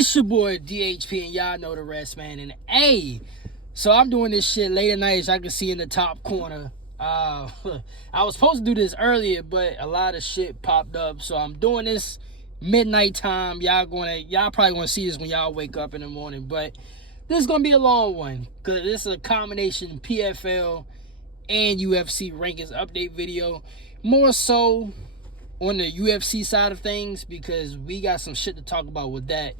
It's your boy DHP, and y'all know the rest, man. And hey, so I'm doing this shit late at night, as I can see in the top corner. I was supposed to do this earlier, but a lot of shit popped up, so I'm doing this midnight time. Y'all probably gonna see this when y'all wake up in the morning, but this is gonna be a long one because this is a combination PFL and UFC rankings update video. More so on the UFC side of things because we got some shit to talk about with that.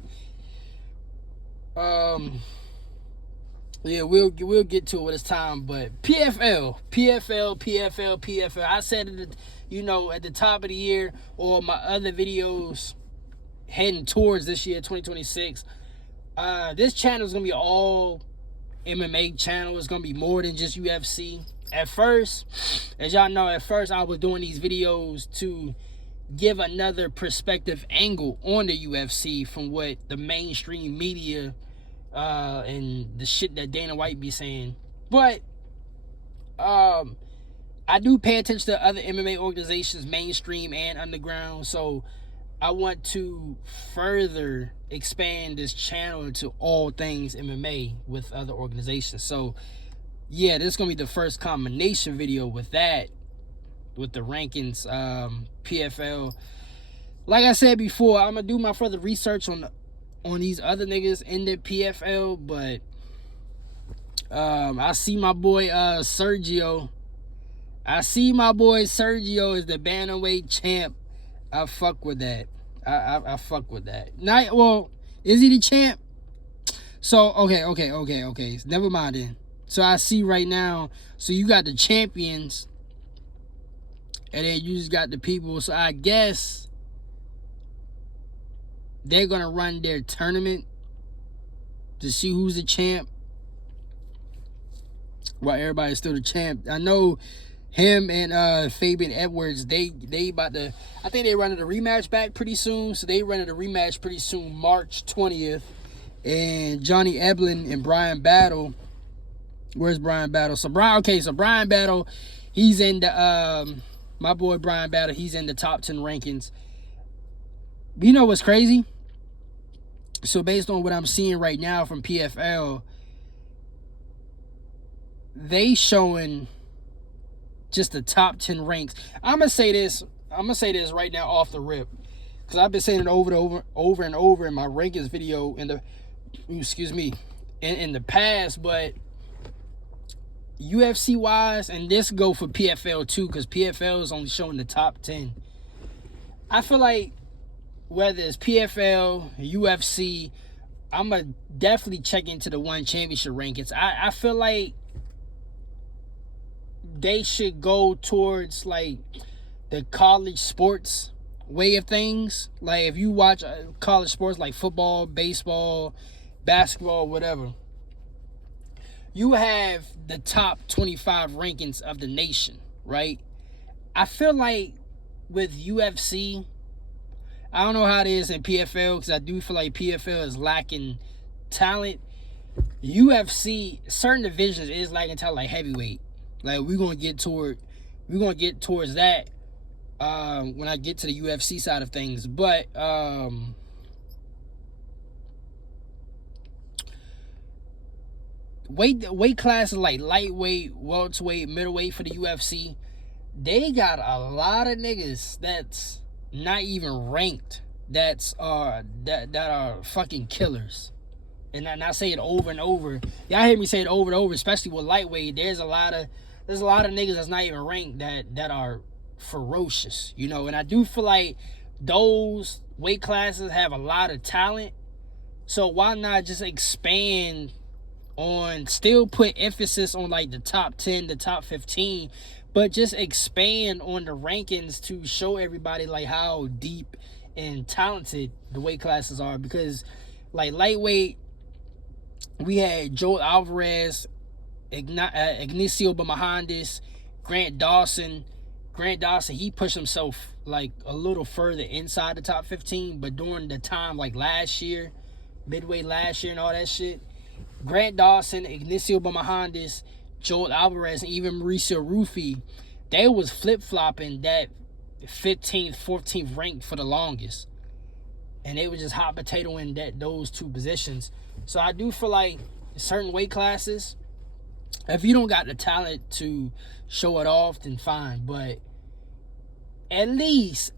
Yeah, we'll get to it when it's time. But PFL. I said it, at the top of the year, or my other videos heading towards this year, 2026. This channel is gonna be all MMA channel. It's gonna be more than just UFC. At first, as y'all know, I was doing these videos to give another perspective angle on the UFC from what the mainstream media and the shit that Dana White be saying. But I do pay attention to other MMA organizations, mainstream and underground, so I want to further expand this channel into all things MMA with other organizations. So yeah, this is gonna be the first combination video with that, with the rankings, PFL. Like I said before, I'm gonna do my further research on these other niggas in the PFL, but I see my boy Sergio. I see my boy Sergio is the bantamweight champ. I fuck with that. I fuck with that. Is he the champ? So okay. Never mind then. So I see right now. So you got the champions, and then you just got the people. So I guess they're gonna run their tournament to see who's the champ, while everybody's still the champ. I know him and Fabian Edwards, they about to, I think they running a rematch back pretty soon. So they running a rematch pretty soon, March 20th. And Johnny Eblen and Brian Battle. Where's Brian Battle? So Brian Battle, he's in the my boy Brian Battle, he's in the top 10 rankings. You know what's crazy? So based on what I'm seeing right now from PFL, they showing just the top 10 ranks. I'm gonna say this right now off the rip, because I've been saying it over and over in my rankings video in the past, but UFC wise, and this go for PFL too, because PFL is only showing the top 10. I feel like whether it's PFL, UFC, I'm gonna definitely check into the One Championship rankings. I feel like they should go towards like the college sports way of things. Like if you watch college sports like football, baseball, basketball, whatever, you have the top 25 rankings of the nation, right? I feel like with UFC, I don't know how it is in PFL, because I do feel like PFL is lacking talent. UFC, certain divisions is lacking talent, like heavyweight. Like we're gonna get towards that when I get to the UFC side of things. But weight classes like lightweight, welterweight, middleweight for the UFC, they got a lot of niggas that's not even ranked, that are fucking killers. And I say it over and over. Y'all hear me say it over and over, especially with lightweight. There's a lot of niggas that's not even ranked that are ferocious, and I do feel like those weight classes have a lot of talent. So why not just expand on, still put emphasis on like the top 10, the top 15, but just expand on the rankings to show everybody like how deep and talented the weight classes are. Because like lightweight, we had Joel Alvarez, Ignacio Bahamondes, Grant Dawson, he pushed himself like a little further inside the top 15, but during the time like last year, midway last year and all that shit, Grant Dawson, Ignacio Bahamondes, Joel Alvarez, and even Mauricio Rufy, they was flip-flopping that 15th, 14th ranked for the longest. and they were just hot potato in those two positions. So I do feel like certain weight classes, if you don't got the talent to show it off, then fine. But at least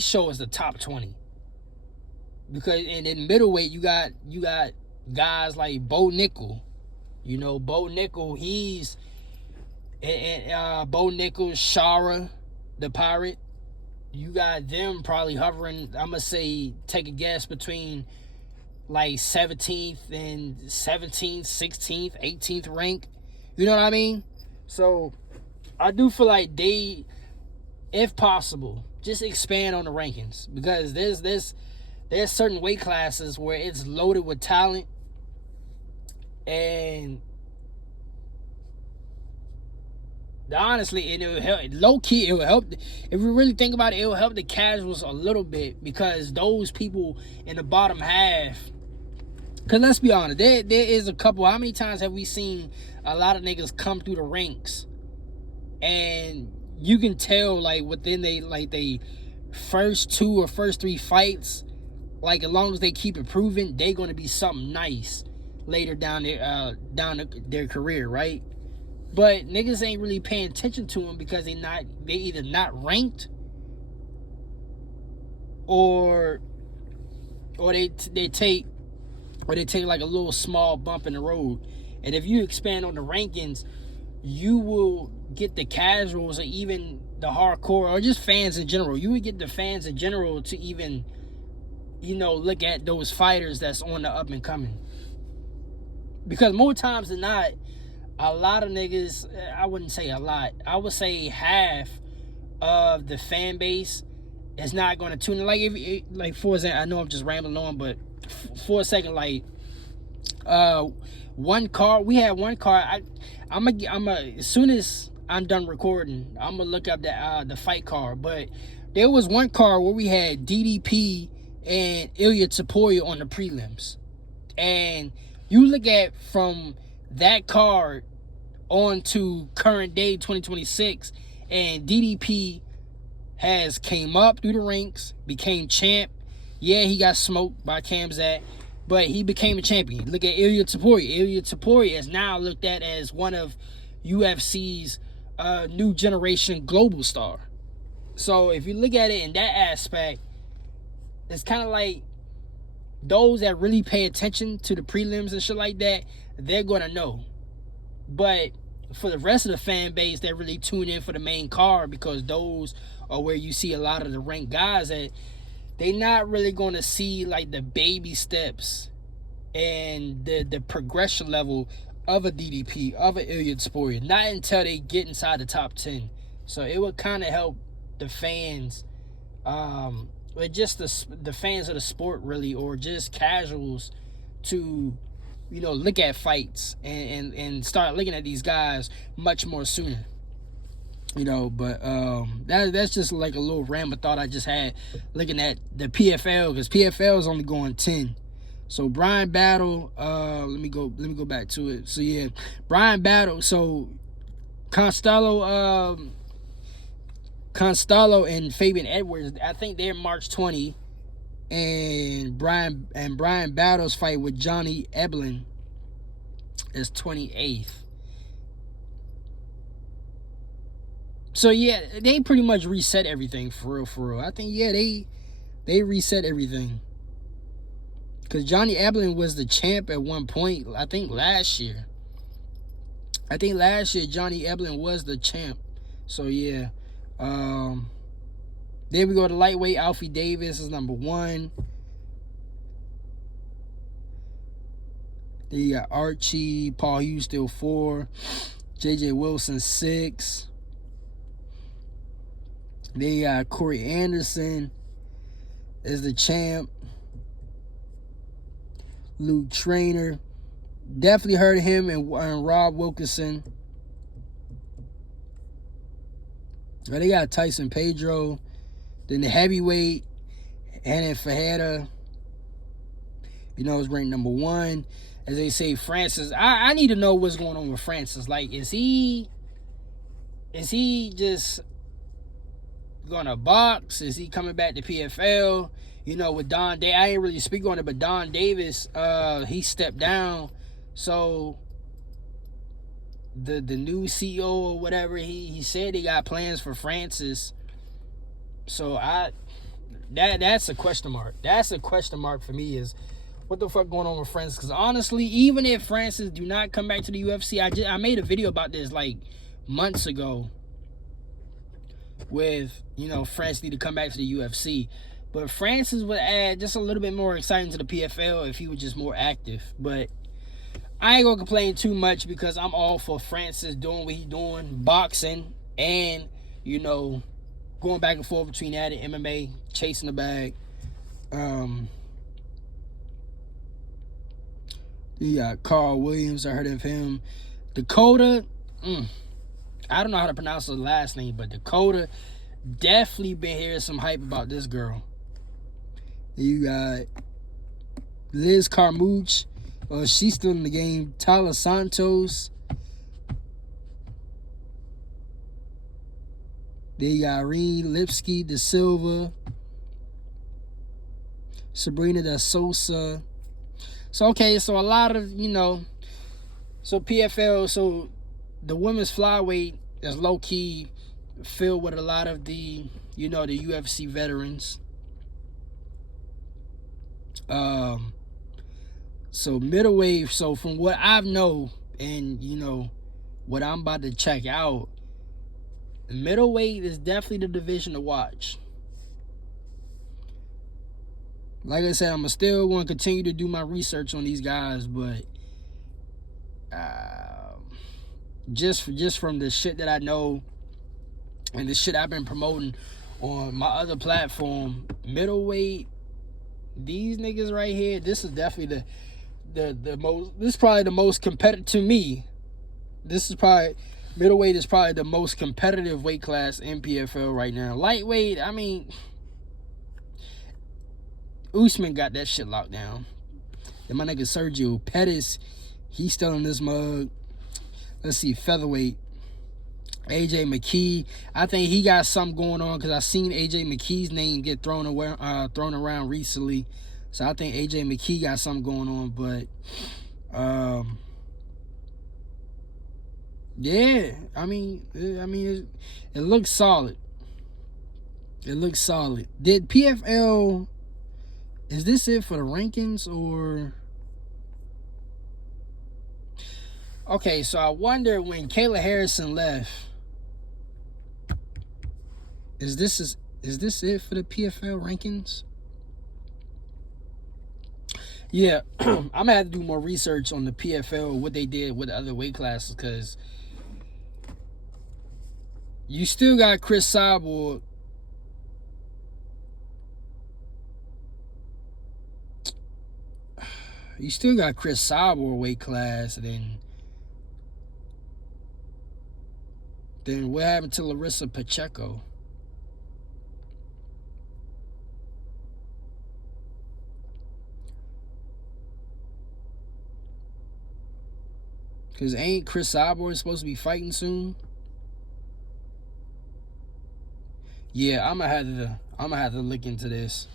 show us the top 20. Because and in middleweight you got guys like Bo Nickel. You know, Bo Nickel, he's Bo Nickel, Shara, the Pirate. You got them probably hovering, I'm gonna say, take a guess, between like 17th and 17th, 16th, 18th rank. You know what I mean? So I do feel like they, if possible, just expand on the rankings, because there's certain weight classes where it's loaded with talent, and honestly, it will help. Low key, it will help. If we really think about it, it will help the casuals a little bit, because those people in the bottom half. Because let's be honest, there is a couple. How many times have we seen a lot of niggas come through the ranks, and you can tell, like, within they first 2 or first 3 fights, like, as long as they keep improving, they're gonna be something nice later down their career, right? But niggas ain't really paying attention to them because they either not ranked, or they take like a little small bump in the road. And if you expand on the rankings, you will get the casuals, or even the hardcore, or just fans in general. You would get the fans in general to even, look at those fighters that's on the up and coming. Because more times than not, a lot of niggas, I wouldn't say a lot, I would say half of the fan base is not going to tune in. Like, for example, I know I'm just rambling on, but for a second, like, one card, we had one card, I'm as soon as I'm done recording, I'm gonna look up the fight card. But there was one card where we had DDP and Ilya Taporia on the prelims, and you look at from that card on to current day 2026, and DDP has came up through the ranks, became champ. Yeah, he got smoked by Khamzat, but he became a champion. Look at Ilya Taporia. Ilya Taporia is now looked at as one of UFC's new generation global star. So if you look at it in that aspect, it's kind of like those that really pay attention to the prelims and shit like that, they're going to know. But for the rest of the fan base that really tune in for the main card, because those are where you see a lot of the ranked guys at, they not really going to see like the baby steps and the progression level of a DDP, of an Ilya Taporia, not until they get inside the top 10. So it would kind of help the fans, but just the fans of the sport, really, or just casuals, to look at fights and start looking at these guys much more sooner. But that's just like a little random thought I just had looking at the PFL, because PFL is only going 10. So Brian Battle, let me go back to it. So yeah, Brian Battle. So Constello and Fabian Edwards, I think they're March 20, and Brian Battle's fight with Johnny Eblen is 28th. So yeah, they pretty much reset everything for real. I think they reset everything. Because Johnny Eblen was the champ at one point, I think last year. Johnny Eblen was the champ. So yeah. There we go. The lightweight, Alfie Davis is number 1. Then you got Archie, Paul Hughes still 4. JJ Wilson 6. Then you got Corey Anderson is the champ. Luke Trainer, definitely heard of him, and Rob Wilkinson. They got Tyson Pedro. Then the heavyweight, Hanan Fajeda, is ranked number 1. As they say, Francis, I need to know what's going on with Francis. Like, is he just gonna box? Is he coming back to PFL? You know, with Don Day, I ain't really speak on it, but Don Davis, he stepped down. So the new CEO or whatever, he said he got plans for Francis. So that's a question mark. That's a question mark for me, is what the fuck going on with Francis? Because honestly, even if Francis do not come back to the UFC, I made a video about this like months ago with, you know, Francis need to come back to the UFC. But Francis would add just a little bit more exciting to the PFL if he was just more active. But I ain't gonna complain too much because I'm all for Francis doing what he's doing, boxing, and, you know, going back and forth between that and MMA, chasing the bag. You got Carl Williams, I heard of him. Dakota, I don't know how to pronounce the last name, but Dakota, definitely been hearing some hype about this girl. You got Liz Carmouche, she's still in the game. Tyler Santos. They got Irene Lipsky da Silva, Sabrina da Sosa. So, okay, so a lot of, you know, so PFL, so the women's flyweight is low-key filled with a lot of the, you know, the UFC veterans. So middleweight, so from what I know and, you know, what I'm about to check out, middleweight is definitely the division to watch. Like I said, I'm still going to continue to do my research on these guys, but just from the shit that I know and the shit I've been promoting on my other platform, middleweight, these niggas right here, this is definitely the most, this is probably the most competitive to me. This is probably, middleweight is probably the most competitive weight class in PFL right now. Lightweight, I mean, Usman got that shit locked down. And my nigga Sergio Pettis, he's still in this mug. Let's see, featherweight. AJ McKee, I think he got something going on because I seen AJ McKee's name get thrown around recently. So I think AJ McKee got something going on. But yeah, I mean, it looks solid. It looks solid. Did PFL? Is this it for the rankings or? Okay, so I wonder when Kayla Harrison left. Is this it for the PFL rankings? Yeah, I'm gonna have to do more research on the PFL, what they did with the other weight classes, because you still got Chris Cyborg. You still got Chris Cyborg weight class, and then what happened to Larissa Pacheco? Because ain't Chris Cyborg supposed to be fighting soon? Yeah, I'm gonna have to look into this.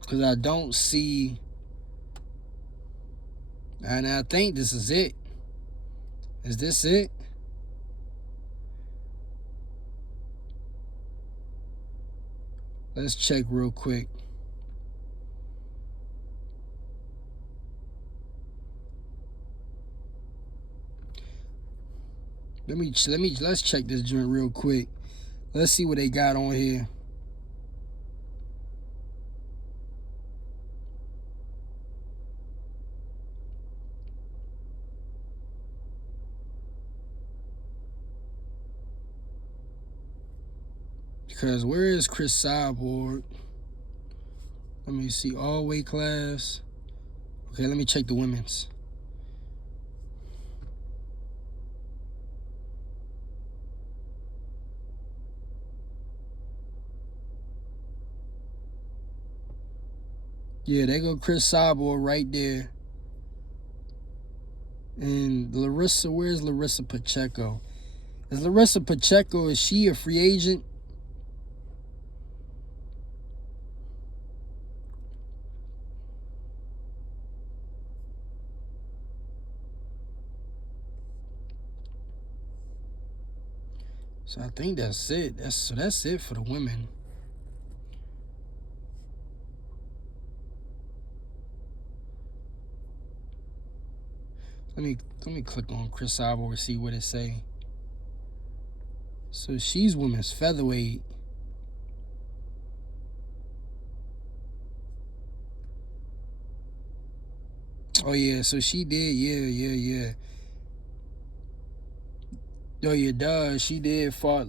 Because I don't see. And I think this is it. Is this it? Let's check real quick. Let's check this joint real quick. Let's see what they got on here. Because where is Chris Cyborg? Let me see, all weight class. Okay, let me check the women's. Yeah, they go Chris Cyborg right there. And Larissa, where's Larissa Pacheco? Is Larissa Pacheco, is she a free agent? So I think that's it. That's it for the women. Let me click on Cris Cyborg and see what it say. So she's women's featherweight. Oh yeah, so she did, yeah. Oh yeah, duh, she did fought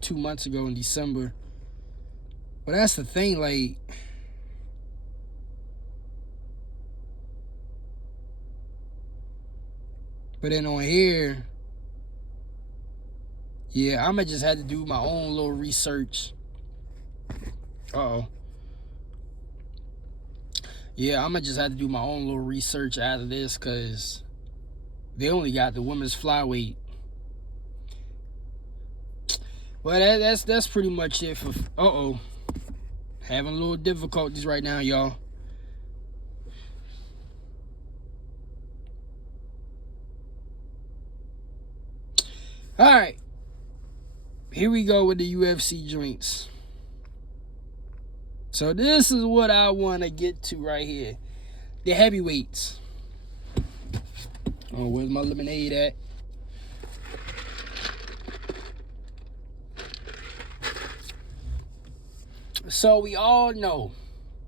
2 months ago in December. But that's the thing, like, but then on here, yeah, I'ma just have to do my own little research. Uh-oh. Yeah, I'ma just have to do my own little research out of this, because they only got the women's flyweight. Well, that's pretty much it for... Uh-oh. Having a little difficulties right now, y'all. All right. Here we go with the UFC joints. So this is what I want to get to right here. The heavyweights. Oh, where's my lemonade at? So we all know,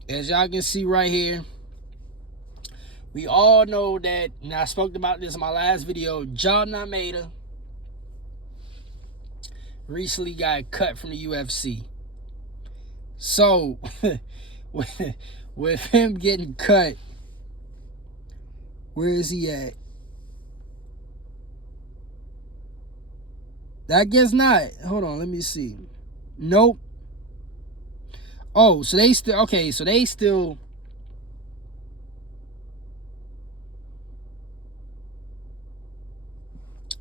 as y'all can see right here, we all know that, and I spoke about this in my last video, John Almeida recently got cut from the UFC. So, with him getting cut, where is he at? I guess not. Hold on, let me see. Nope. Oh, so they still... Okay, so they still...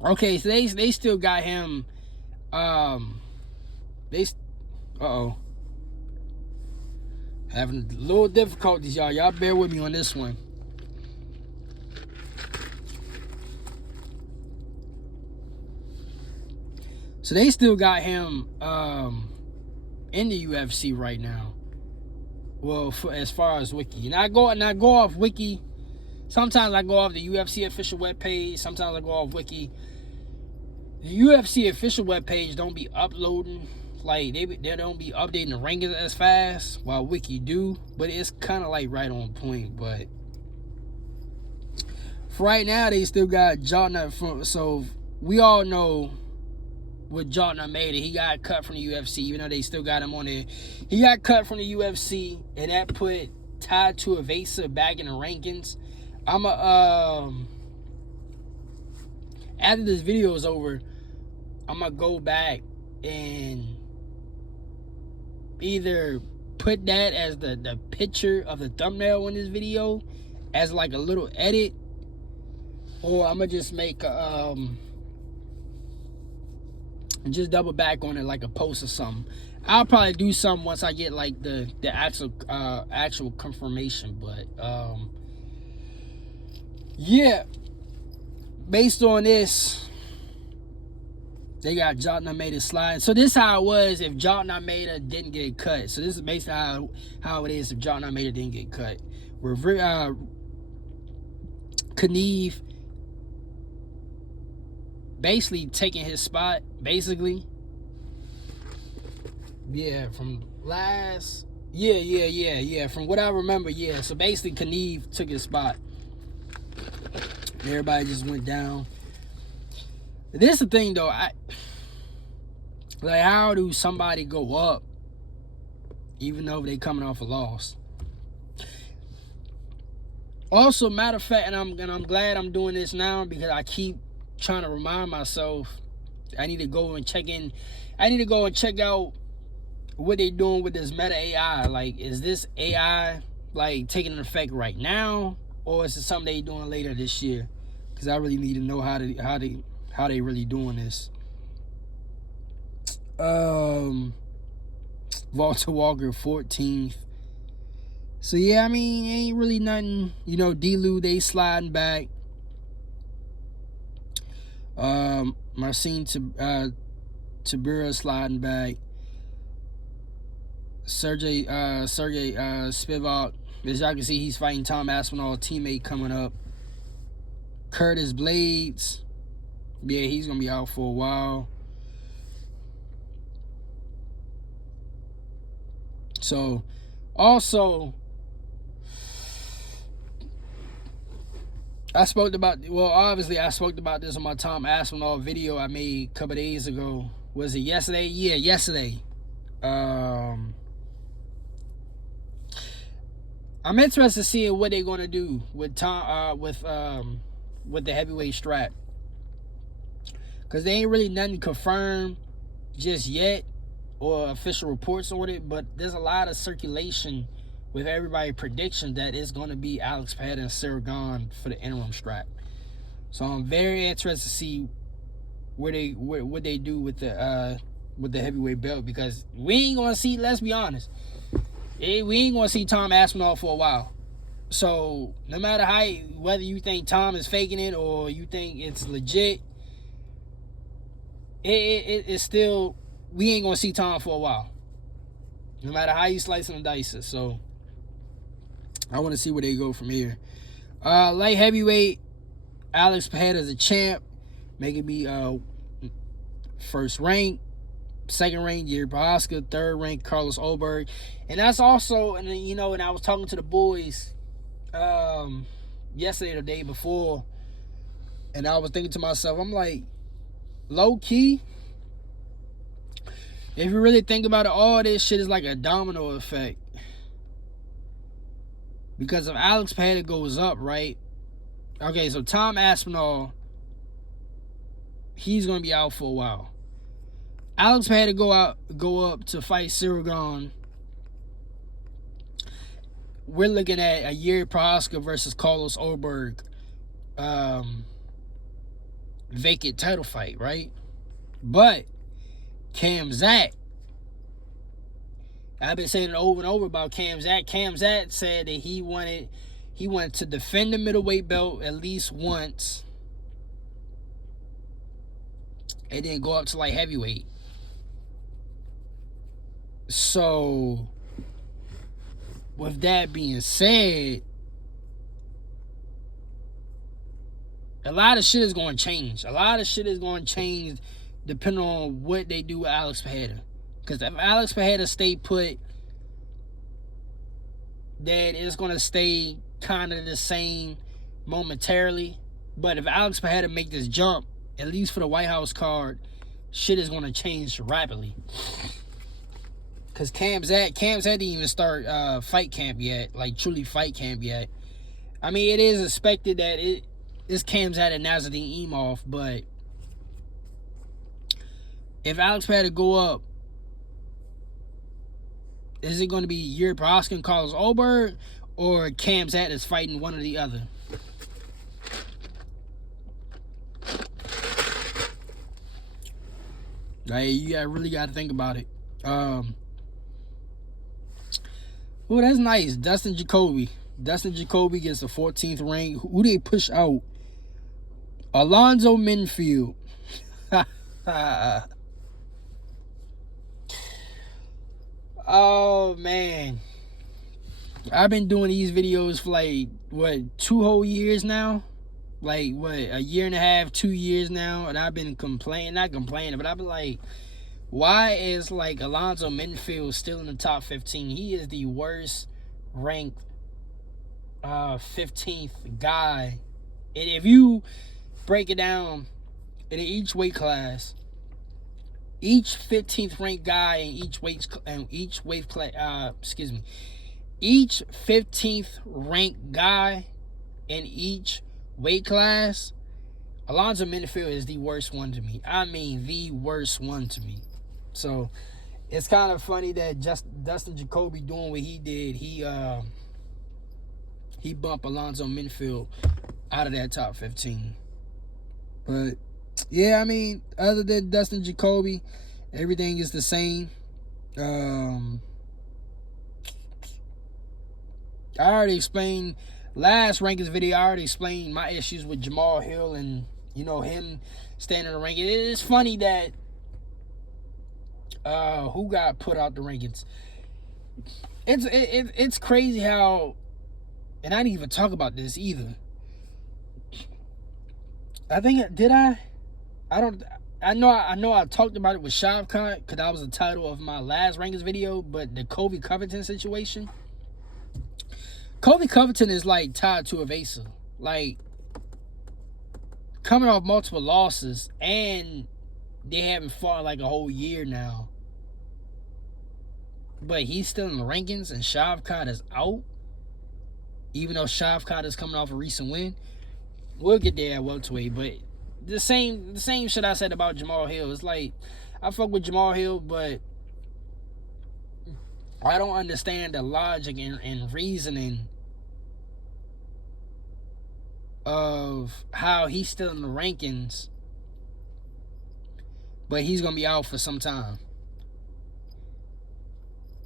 Okay, so they still got him... Uh-oh. Having a little difficulties, y'all. Y'all bear with me on this one. So they still got him in the UFC right now. Well, as far as Wiki. And I go off Wiki. Sometimes I go off the UFC official webpage. Sometimes I go off Wiki. The UFC official webpage don't be uploading. Like, they don't be updating the rankings as fast, while Wiki do. But it's kind of like right on point. But for right now, they still got Jordan from. So we all know with Jordan Almeida, he got cut from the UFC, even though they still got him on there. He got cut from the UFC, and that put Tai Tuivasa back in the rankings. After this video is over, I'm gonna go back and either put that as the picture of the thumbnail in this video as like a little edit, or I'm gonna just make a just double back on it like a post or something. I'll probably do something once I get like the actual confirmation. But yeah, based on this, they got Jordan Almeida sliding. So this is how it was if Jordan Almeida didn't get cut. So this is basically how it is if Jordan Almeida didn't get cut. We're Khabib basically taking his spot, basically. Yeah, from last... Yeah. From what I remember, yeah. So basically, Khabib took his spot. Everybody just went down. This is the thing, though. Like, how do somebody go up even though they coming off a loss? Also, matter of fact, and I'm glad I'm doing this now, because I keep trying to remind myself I need to go and check in. I need to go and check out what they doing with this Meta AI. Like, is this AI like taking an effect right now, or is it something they doing later this year? Because I really need to know how they really doing this. Walter Walker 14th. So yeah, I mean, ain't really nothing. You know, D-Lew, they sliding back. Marcin Tibura sliding back. Sergey Spivak. As y'all can see, he's fighting Tom Aspinall, teammate coming up. Curtis Blades. Yeah, he's going to be out for a while. So, also, I spoke about this on my Tom Aspinall video I made a couple days ago. Was it yesterday? Yeah, yesterday. I'm interested to see what they're gonna do with the heavyweight strap, cause they ain't really nothing confirmed just yet or official reports on it. But there's a lot of circulation with everybody prediction that it's gonna be Alex Pereira and Ciryl Gane for the interim strap. So I'm very interested to see what they do with the heavyweight belt, because we ain't gonna see. Let's be honest. We ain't gonna see Tom Aspinall for a while. So no matter whether you think Tom is faking it or you think it's legit, it's still, we ain't gonna see Tom for a while. No matter how you slice and dice it. So I want to see where they go from here. Light heavyweight, Alex Pereira is a champ, making me first rank. Second rank, Yuri Prochazka. Third rank, Carlos Ulberg. And that's also, and I was talking to the boys yesterday or the day before, and I was thinking to myself, I'm like, low key, if you really think about it, all this shit is like a domino effect. Because if Alex Pereira goes up, right? Okay, so Tom Aspinall, he's gonna be out for a while. Alex Pereira go up to fight Ciryl Gane. We're looking at a Yuri Prochazka versus Carlos Ulberg vacant title fight, right? But Khamzat, I've been saying it over and over about Khamzat. Khamzat said that he wanted to defend the middleweight belt at least once, and then go up to light heavyweight. So, with that being said, a lot of shit is going to change. A lot of shit is going to change depending on what they do with Alex Pereira. Because if Alex Pereira stay put, then it's going to stay kind of the same momentarily. But if Alex Pereira make this jump, at least for the White House card, shit is going to change rapidly. Because Khamzat didn't even start fight camp yet, like truly fight camp yet. I mean, it is expected that it's Khamzat and Nasruddin Imhoff, but if Alex Pereira go up, is it going to be Yuri Prochazka and Carlos Ulberg, or Khamzat is fighting one or the other? Like, you really got to think about it. Oh, that's nice. Dustin Jacoby. Dustin Jacoby gets the 14th rank. Who they push out? Alonzo Minfield. Oh, man. I've been doing these videos for like, 2 whole years now? Like, a year and a half, 2 years now? And I've been not complaining, but I've been like, why is like Alonzo Minfield still in the top 15? He is the worst ranked 15th guy. And if you break it down in each weight class, each 15th ranked guy in each 15th ranked guy in each weight class, Alonzo Minfield is the worst one to me. I mean, the worst one to me. So it's kind of funny that Dustin Jacoby doing what he did. He bumped Alonzo Minfield out of that top 15. But yeah, I mean, other than Dustin Jacoby, everything is the same. I already explained last rankings video. I already explained my issues with Jamal Hill and him staying in the ranking. It is funny that who got put out the rankings. It's crazy how, and I didn't even talk about this either. I think did I don't. I know I talked about it with Shavkat because that was the title of my last rankings video, but the Colby Covington situation. Colby Covington is like tied to Evasa. Like, coming off multiple losses, and they haven't fought like a whole year now. But he's still in the rankings, and Shavkat is out. Even though Shavkat is coming off a recent win. We'll get there at welterweight, but the same shit I said about Jamal Hill. It's like, I fuck with Jamal Hill, but I don't understand the logic and reasoning of how he's still in the rankings, but he's going to be out for some time.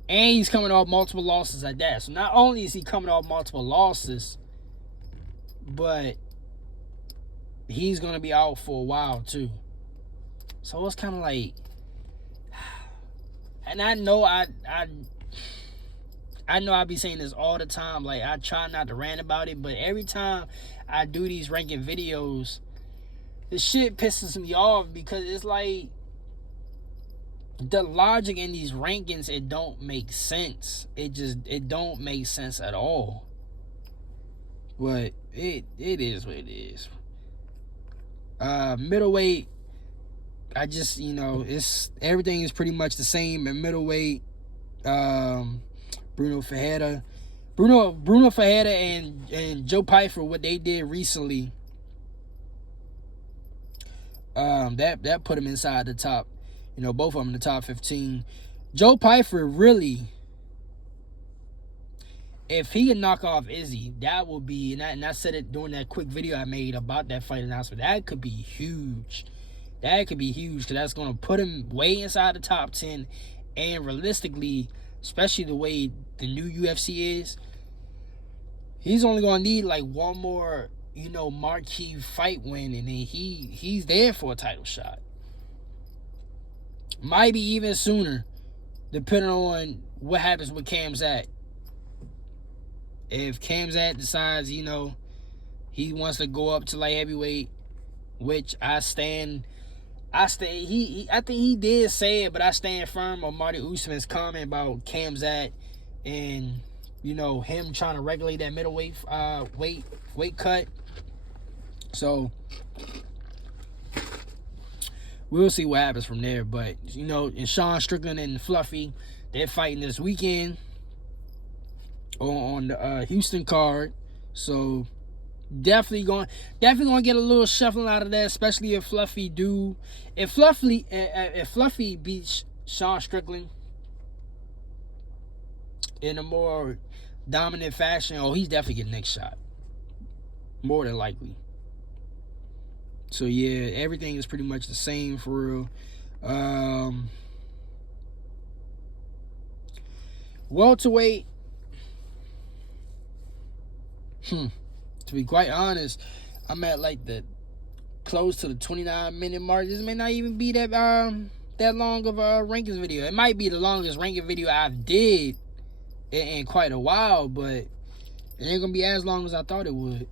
And he's coming off multiple losses at that. So not only is he coming off multiple losses, but he's going to be out for a while too. So it's kind of like, and I know I know I be saying this all the time. Like, I try not to rant about it, but every time I do these ranking videos, the shit pisses me off because it's like, the logic in these rankings, it don't make sense. It don't make sense at all. But it is what it is. Middleweight, I just, it's everything is pretty much the same at middleweight. Bruno Ferreira and Joe Pyfer, what they did recently, that put him inside the top. Both of them in the top 15. Joe Pyfer, really, if he can knock off Izzy, that would be, and I said it during that quick video I made about that fight announcement, that could be huge. That could be huge, because that's going to put him way inside the top 10, and realistically, especially the way the new UFC is, he's only going to need like one more, marquee fight win, and then he's there for a title shot. Might be even sooner, depending on what happens with Khamzat. If Khamzat decides, he wants to go up to light heavyweight, which I think he did say it, but I stand firm on Marty Usman's comment about Khamzat and, him trying to regulate that middleweight weight cut. So we'll see what happens from there. But, and Sean Strickland and Fluffy, they're fighting this weekend on the Houston card. So definitely going to get a little shuffling out of that, especially if Fluffy beats Sean Strickland in a more dominant fashion. Oh, he's definitely getting next shot. More than likely. So yeah, everything is pretty much the same for real. Welterweight. To be quite honest, I'm at like the close to the 29-minute mark. This may not even be that long of a rankings video. It might be the longest ranking video I've did in quite a while, but it ain't gonna be as long as I thought it would.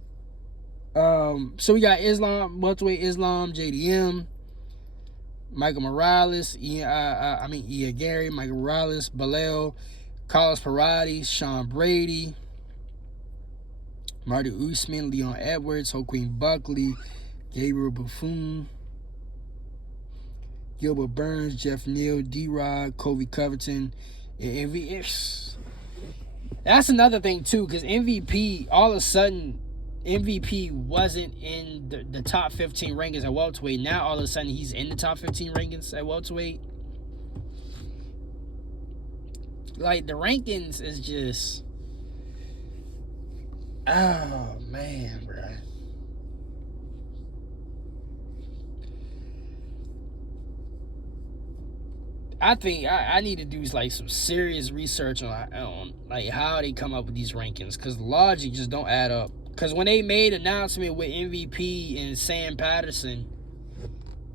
So we got welterweight Islam, JDM, Michael Morales, Ian Gary, Michael Morales, Balel, Carlos Parati, Sean Brady, Marty Usman, Leon Edwards, Joaquin Buckley, Gabriel Buffon, Gilbert Burns, Jeff Neal, D-Rod, Colby Covington, and MVP. That's another thing too, because MVP, all of a sudden, MVP wasn't in the top 15 rankings at welterweight. Now all of a sudden he's in the top 15 rankings at welterweight. Like, the rankings is just, oh man, bro. I think I need to do like some serious research on like how they come up with these rankings, because the logic just don't add up. Because when they made announcement with MVP and Sam Patterson,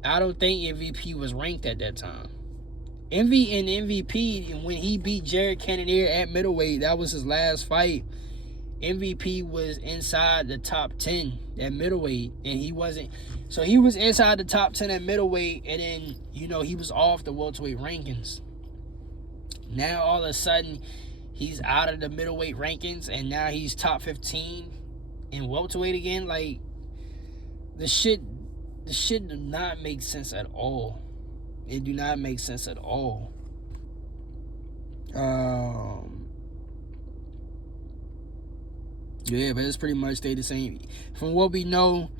I don't think MVP was ranked at that time. MVP, when he beat Jared Cannonier at middleweight, that was his last fight. MVP was inside the top 10 at middleweight, and he wasn't. So he was inside the top 10 at middleweight, and then, he was off the welterweight rankings. Now, all of a sudden, he's out of the middleweight rankings, and now he's top 15 in welterweight again. Like, the shit do not make sense at all. It do not make sense at all. Yeah, but it's pretty much stayed the same. From what we know,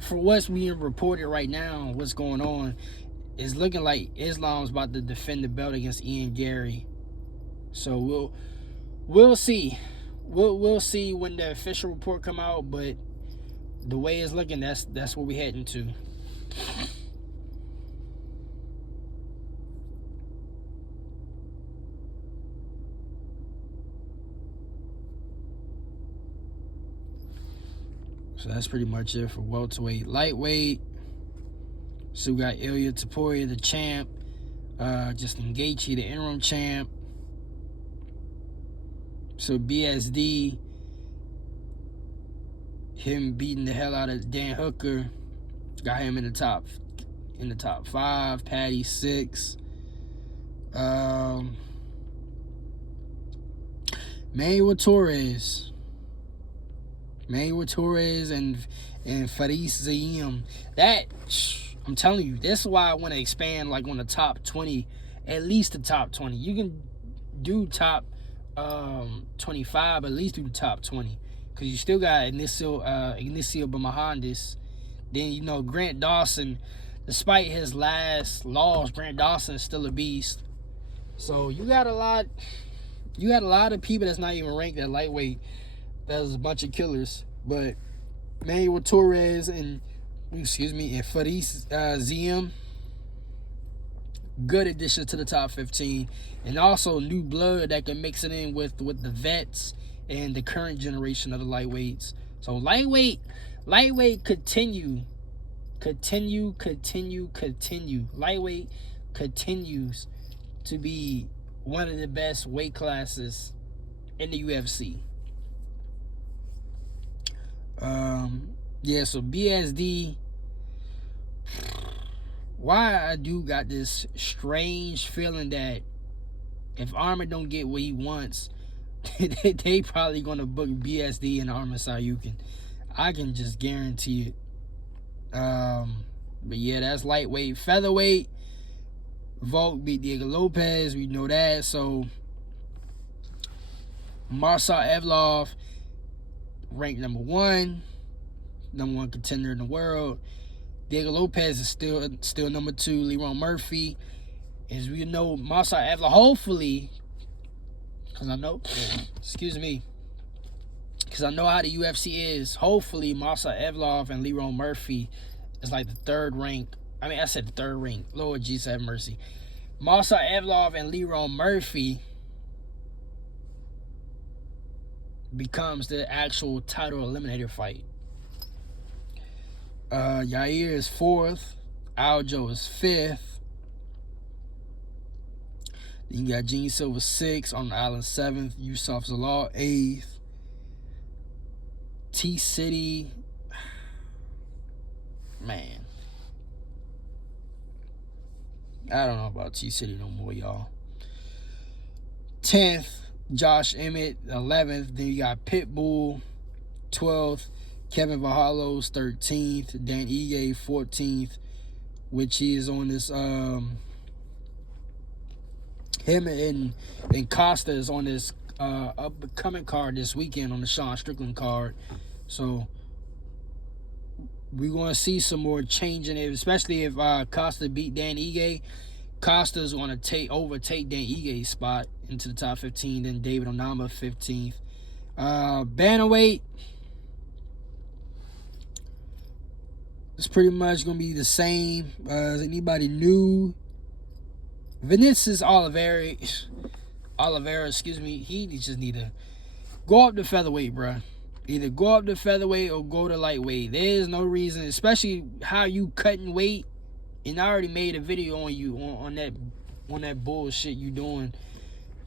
for what's being reported right now, what's going on, it's looking like Islam's about to defend the belt against Ian Gary. So we'll see. We'll see when the official report come out, but the way it's looking, that's what we're heading to. So that's pretty much it for welterweight. Lightweight, so we got Ilia Topuria, the champ. Justin Gaethje, the interim champ. So BSD, him beating the hell out of Dan Hooker, got him in the top 5. Patty 6. Manuel Torres and Faris Zaim. That, I'm telling you, that's why I want to expand, like, on the top 20, at least the top 20. You can do top 25, but at least do the top 20, because you still got Inicial Bamahandis. Then, Grant Dawson, despite his last loss, Grant Dawson is still a beast. So you got a lot of people that's not even ranked at lightweight. That's a bunch of killers. But Manuel Torres and Faris Zaim, good addition to the top 15. And also new blood that can mix it in with the vets and the current generation of the lightweights. So lightweight continue. Lightweight continues to be one of the best weight classes in the UFC. So BSD, why I do got this strange feeling that if Arman don't get what he wants, they probably gonna book BSD and Arman Saryukin. I can just guarantee it. But yeah, that's lightweight. Featherweight, Volk beat Diego Lopez, we know that. So Marcel Evlov ranked number one contender in the world. Diego Lopez is still number 2. Lerone Murphy, as we know, Marcel Evlov, hopefully, because I know how the UFC is. Hopefully, Marcel Evlov and Lerone Murphy is like the third rank. I mean, I said the third rank. Lord Jesus have mercy. Marcel Evlov and Lerone Murphy becomes the actual title eliminator fight. Yair is 4th. Aljo is 5th. Then you got Gene Silva 6th. On the Island 7th. Yusuf Zalal 8th. T-City. Man. I don't know about T-City no more, y'all. 10th. Josh Emmett 11th. Then you got Pitbull 12th. Kevin Vahalos 13th. Dan Ige 14th, which he is on this him and Costa is on this upcoming card this weekend, on the Sean Strickland card. So we're going to see some more change in it, especially if Costa beat Dan Ige. Costa's going to overtake Dan Ige's spot into the top 15. Then David Onama 15th. Bantamweight, it's pretty much going to be the same. Is anybody new? Vinicius Oliveira, he just need to go up to featherweight, bro. Either go up to featherweight or go to lightweight. There is no reason, especially how you cutting weight And I already made a video on you on that bullshit you doing.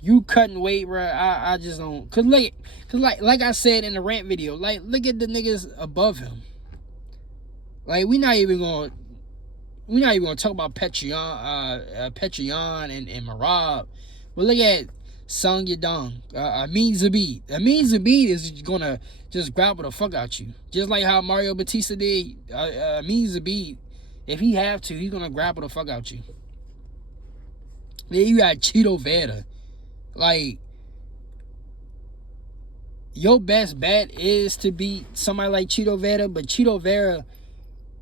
You cutting weight, bro. I just don't. Cause like I said in the rant video, like look at the niggas above him. Like we not even gonna talk about Petrion and Marab. But look at Sung Yadong, Amin Zabid. Amin Zabid is gonna just grapple the fuck out you, just like how Mario Batista did. Amin Zabid, if he have to, he's gonna grapple the fuck out you. Then you got Chito Vera. Like, your best bet is to beat somebody like Chito Vera, but Chito Vera,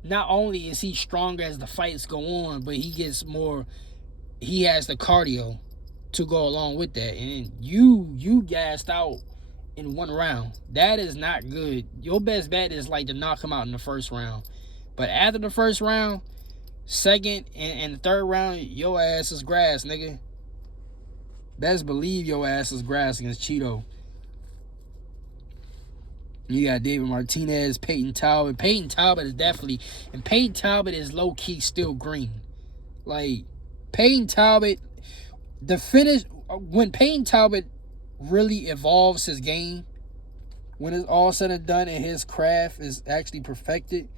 not only is he stronger as the fights go on, but he has the cardio to go along with that. And you gassed out in one round. That is not good. Your best bet is like to knock him out in the first round. But after the first round, second and the third round, your ass is grass, nigga. Best believe your ass is grass against Chito. You got David Martinez, Peyton Talbot. Peyton Talbot is low-key still green. Like, Peyton Talbot, the finish, when Peyton Talbot really evolves his game, when it's all said and done and his craft is actually perfected,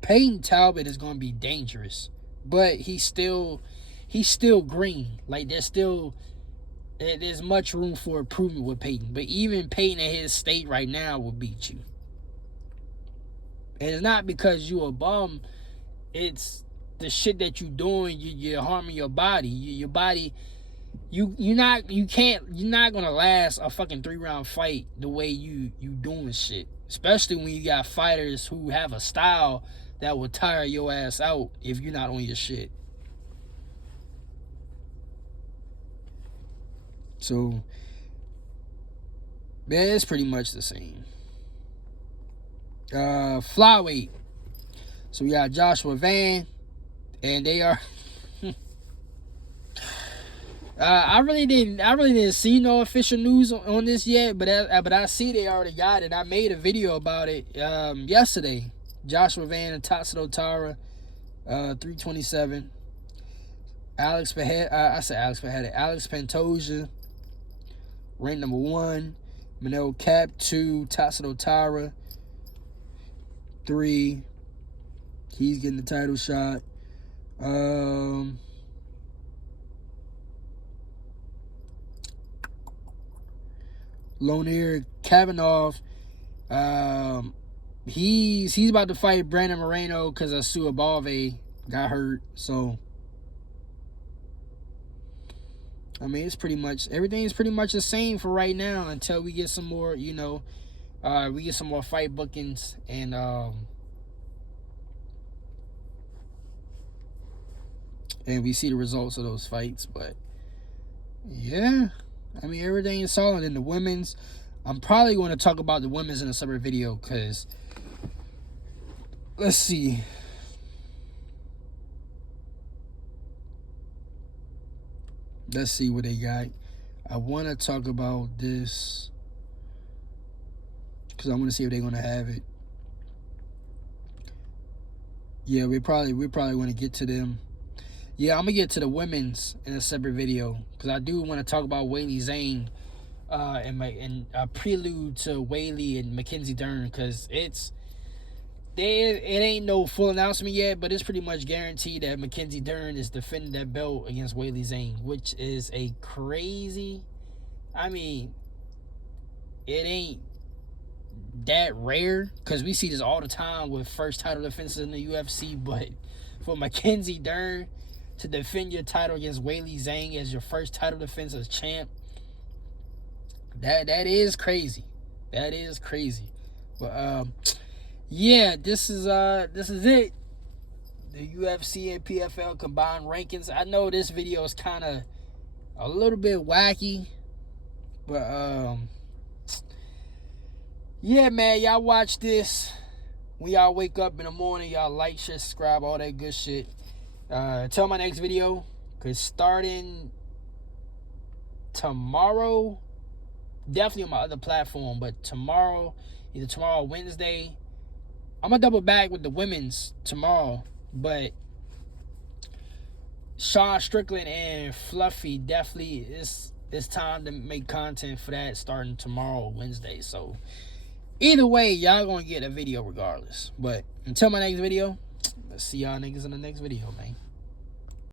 Peyton Talbot is going to be dangerous. But he's still green. Like, there's much room for improvement with Peyton. But even Peyton at his state right now will beat you. And it's not because you a bum. It's the shit that you doing. You're harming your body. Your body. You're not gonna last a fucking 3-round fight the way you doing shit. Especially when you got fighters who have a style that will tire your ass out if you're not on your shit. So, man, it's pretty much the same. Flyweight. So we got Joshua Van, and they are. I really didn't see no official news on this yet, but I see they already got it. I made a video about it yesterday. Joshua Van and Tatsudo Tara, 327. Alex Pantoja, ranked number 1. Manel Cap 2. Tatsudo Tara 3. He's getting the title shot. Lonir Kavanaugh, he's about to fight Brandon Moreno because Asua Balve got hurt. So, I mean, everything's pretty much the same for right now until we get some more, we get some more fight bookings and we see the results of those fights. But yeah, I mean, everything is solid in the women's. I'm probably going to talk about the women's in a separate video because, let's see. Let's see what they got. I want to talk about this because I want to see if they're going to have it. Yeah, we're probably going to get to them. Yeah, I'm going to get to the women's in a separate video because I do want to talk about Weili Zhang and a prelude to Weili and Mackenzie Dern because it ain't no full announcement yet, but it's pretty much guaranteed that Mackenzie Dern is defending that belt against Weili Zhang, which is a crazy. I mean, it ain't that rare because we see this all the time with first title defenses in the UFC, but for Mackenzie Dern to defend your title against Weili Zhang as your first title defense as champ, that is crazy. That is crazy. But yeah, this is it. The UFC and PFL combined rankings. I know this video is kind of a little bit wacky, but yeah, man, y'all watch this when y'all wake up in the morning. Y'all like, share, subscribe, all that good shit. Till my next video, because starting tomorrow, definitely on my other platform, but either tomorrow or Wednesday, I'm going to double back with the women's tomorrow. But Sean Strickland and Fluffy definitely it's time to make content for that starting tomorrow, Wednesday. So either way, y'all gonna get a video regardless. But until my next video, let's see y'all niggas in the next video, man.